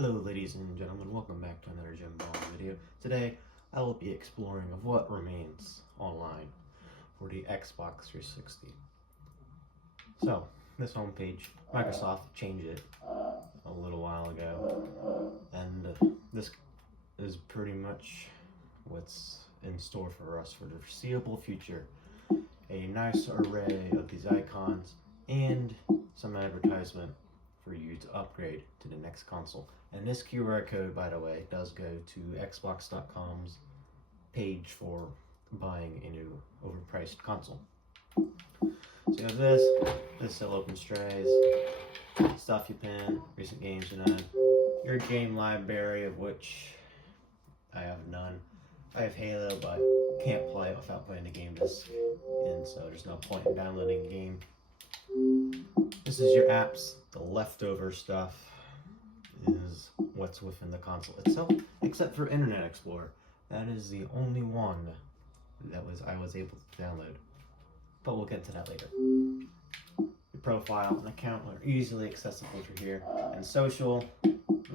Hello ladies and gentlemen, welcome back to another Gym Ball video. Today I will be exploring of what remains online for the Xbox 360. So, this homepage, Microsoft changed it a little while ago, and this is pretty much what's in store for us for the foreseeable future. A nice array of these icons and some advertisement for you to upgrade to the next console. And this QR code, by the way, does go to Xbox.com's page for buying a new overpriced console. So you have this still open strays, stuff you pin, recent games you know, your game library, of which I have none. I have Halo, but can't play it without putting the game disc in, so there's no point in downloading the game. This is your apps. The leftover stuff is what's within the console itself, except for Internet Explorer. That is the only one that I was able to download, but we'll get to that later. Your profile and account are easily accessible through here, and social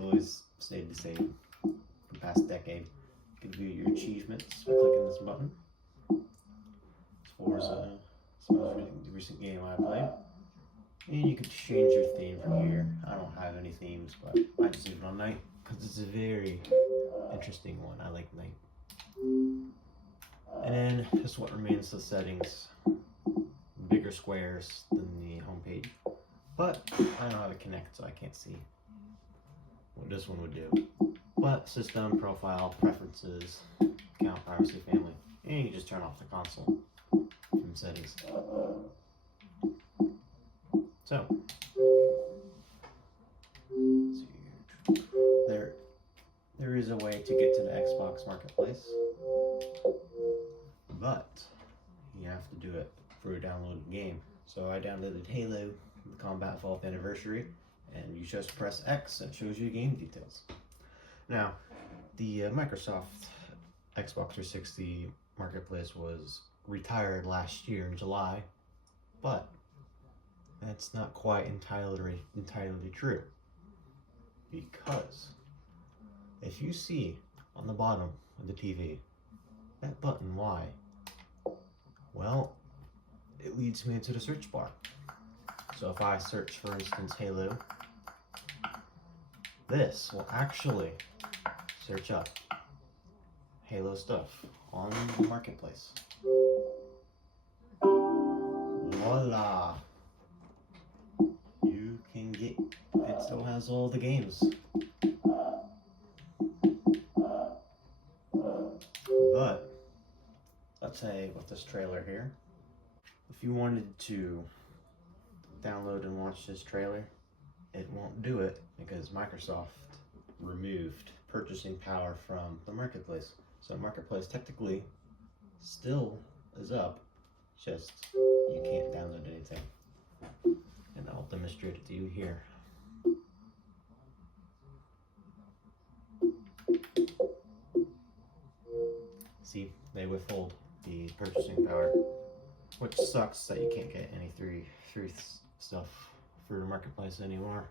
always stayed the same for the past decade. You can view your achievements by clicking this button. Forza, the most recent game I played. And you can change your theme from here. I don't have any themes, but I just leave it on night because it's a very interesting one. I like night. And then this is what remains the settings. Bigger squares than the homepage, but I don't know how to connect, so I can't see what this one would do. But system, profile, preferences, account, privacy, family, and you can just turn off the console from settings. So, there is a way to get to the Xbox Marketplace, but you have to do it through a downloaded game. So I downloaded Halo, the Combat Evolved Anniversary, and you just press X, that shows you game details. Now, the Microsoft Xbox 360 Marketplace was retired last year in July, but that's not quite entirely true, because if you see on the bottom of the TV that button Y, well, it leads me into the search bar. So if I search, for instance, Halo, this will actually search up Halo stuff on the Marketplace. Voila! You can get, it still has all the games. But, let's say with this trailer here, if you wanted to download and watch this trailer, it won't do it because Microsoft removed purchasing power from the Marketplace. So Marketplace technically still is up, just you can't download anything. And I'll demonstrate it to you here. See, they withhold the purchasing power, which sucks that you can't get any free stuff through the Marketplace anymore.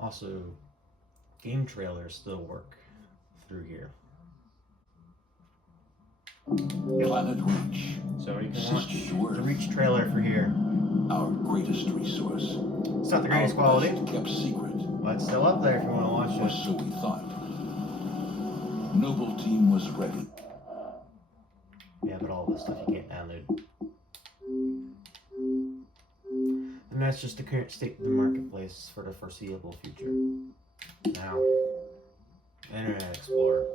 Also, game trailers still work through here. Planet Reach. So you can watch the Reach trailer for here. Our greatest resource. It's not the greatest quality, kept secret. but it's still up there if you want to watch Or it. so we thought. Noble Team was ready. Yeah, but all this stuff you can't download. And that's just the current state of the Marketplace for the foreseeable future. Now, Internet Explorer.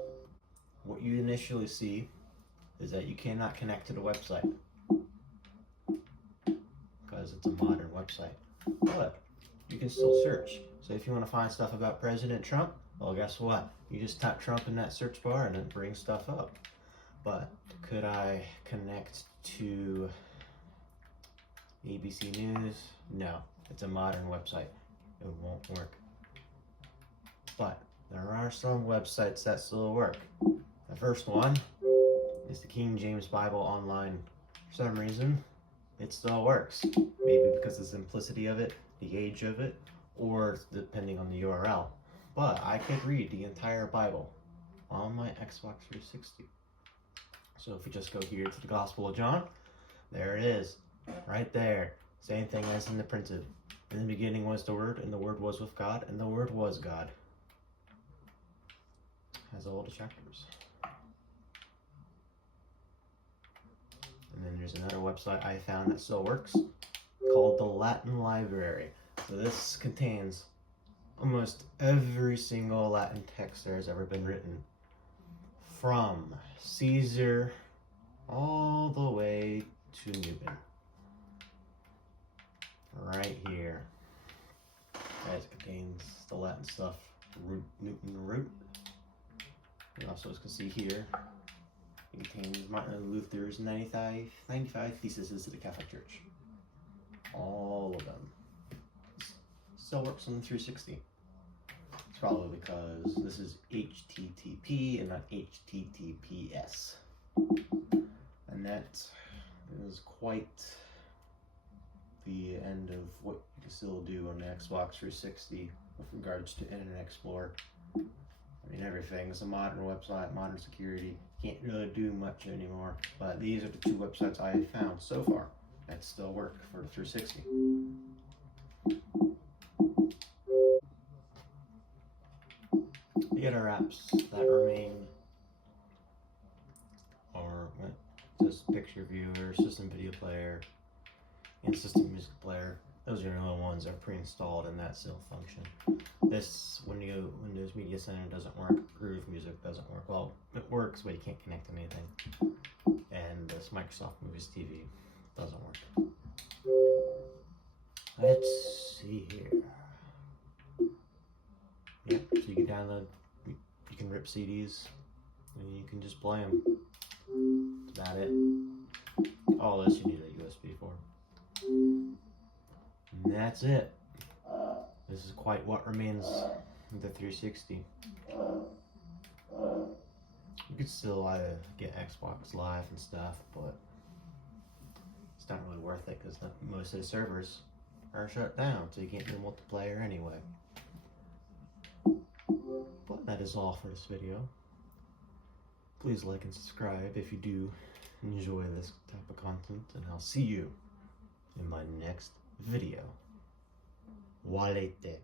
What you initially see is that you cannot connect to the website because it's a modern website. But you can still search. So if you want to find stuff about President Trump, well, guess what? You just type Trump in that search bar and it brings stuff up. But could I connect to ABC News? No, it's a modern website. It won't work. But there are some websites that still work. The first one is the King James Bible Online. For some reason, it still works. Maybe because of the simplicity of it, the age of it, or depending on the URL. But I could read the entire Bible on my Xbox 360. So if we just go here to the Gospel of John, there it is, right there. Same thing as in the printed. In the beginning was the Word, and the Word was with God, and the Word was God. Has all the chapters. And then there's another website I found that still works, called the Latin Library. So this contains almost every single Latin text there has ever been written, from Caesar all the way to Newton. Right here. It contains the Latin stuff, Newton root. And also, as you can see here, it contains Martin Luther's 95 theses of the Catholic Church. All of them. Still works on the 360. It's probably because this is HTTP and not HTTPS. And that is quite the end of what you can still do on the Xbox 360 with regards to Internet Explorer. I mean, everything's a modern website, modern security. Can't really do much anymore. But these are the two websites I have found so far that still work for the 360. The other apps that remain are just picture viewer, system video player, and system music player. Those are the only ones that are pre-installed and that still function. This Windows Media Center doesn't work. Groove Music doesn't work. Well, it works, but you can't connect to anything. And this Microsoft Movies TV doesn't work. Let's see here. Yep, so you can download, you can rip CDs, and you can just play them. That's about it. All this you need a USB for. And that's it. This is quite what remains of the 360. You could still get Xbox Live and stuff, but it's not really worth it because most of the servers are shut down, so you can't do multiplayer anyway. But that is all for this video. Please like and subscribe if you do enjoy this type of content, and I'll see you in my next video. Walete.